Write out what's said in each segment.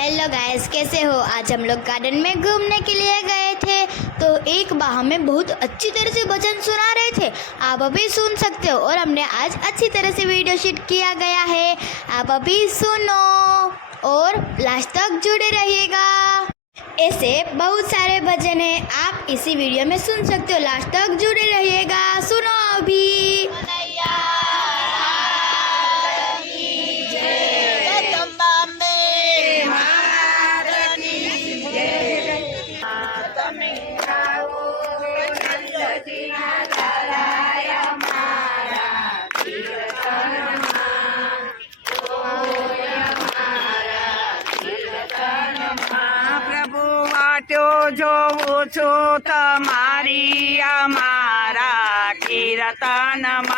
Hello guys कैसे हो? आज हम लोग गार्डन में घूमने के लिए गए थे। तो एक बार हमें बहुत अच्छी तरह से भजन सुना रहे थे। आप अभी सुन सकते हो और हमने आज अच्छी तरह से वीडियो शूट किया गया है। आप अभी सुनो और लास्ट तक जुड़े रहिएगा। ऐसे बहुत सारे भजन हैं, आप इसी वीडियो में सुन सकते हो। लास्ट तक जुड़े रहिएगा। सुनो अभी। છું તમારી અમારા કીર્તનમાં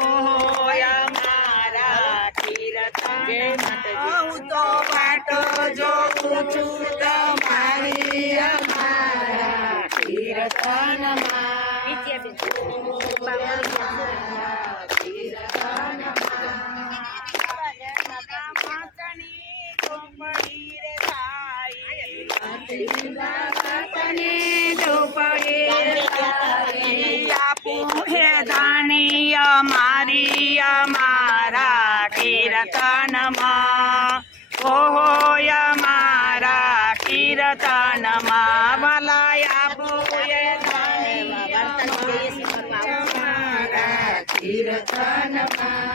ઓહો અમારા કીર્તન હું તો વાટો જોઉં છું તમારી અમારા દાની અમારી અમારા કીર્તનમાં ઓહો અમારા કીર્તનમાં ભલાયા પૂએ દાની અમારા કીર્તનમાં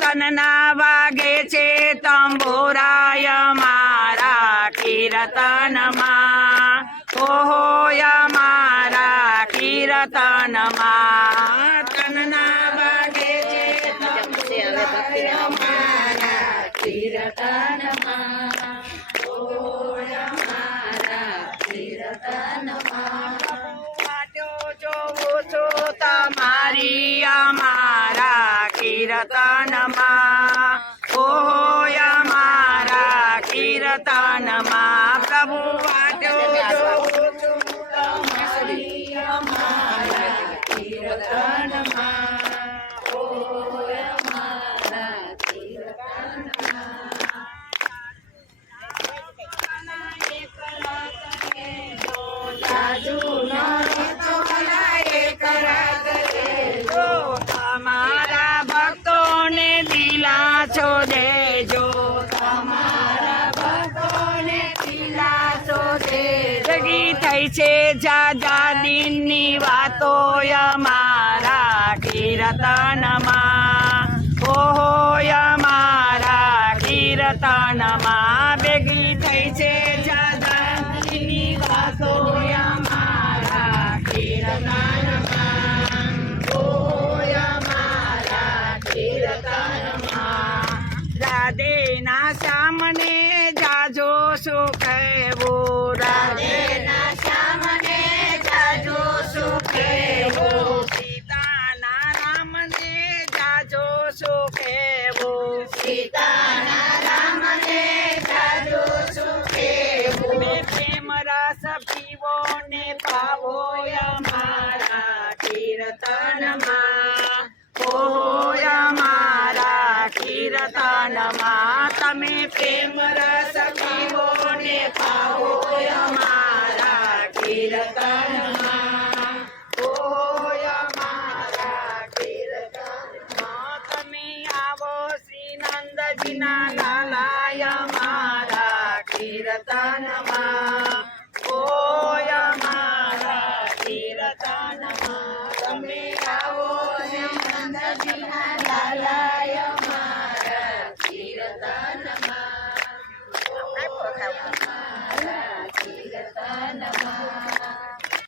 તનના વાગે છે તંબુરાય મારા કીર્તનમાં. ઓહોય મારા કીર્તનમાં. તનના વાગે છે મારા કીર્તનમાં. તમારી અમારા કીર્તનમાં ઓય મારા કીર્તનમાં પ્રભુ વાટ્યો જગી થઈ છે જાજા દિનની વાતો અમારા કીર્તનમાં ઓહો અમારા ને પાવો અમારા કીર્તનમાં ઓય અમારા કીર્તનમાં તમે પ્રેમ રસ પીવો ને પાવો અમારા કીર્તનમાં ઓય અમારા કીર્તનમાં તમે આવો શ્રી નંદજીના લાલાય અમારા કીર્તનમાં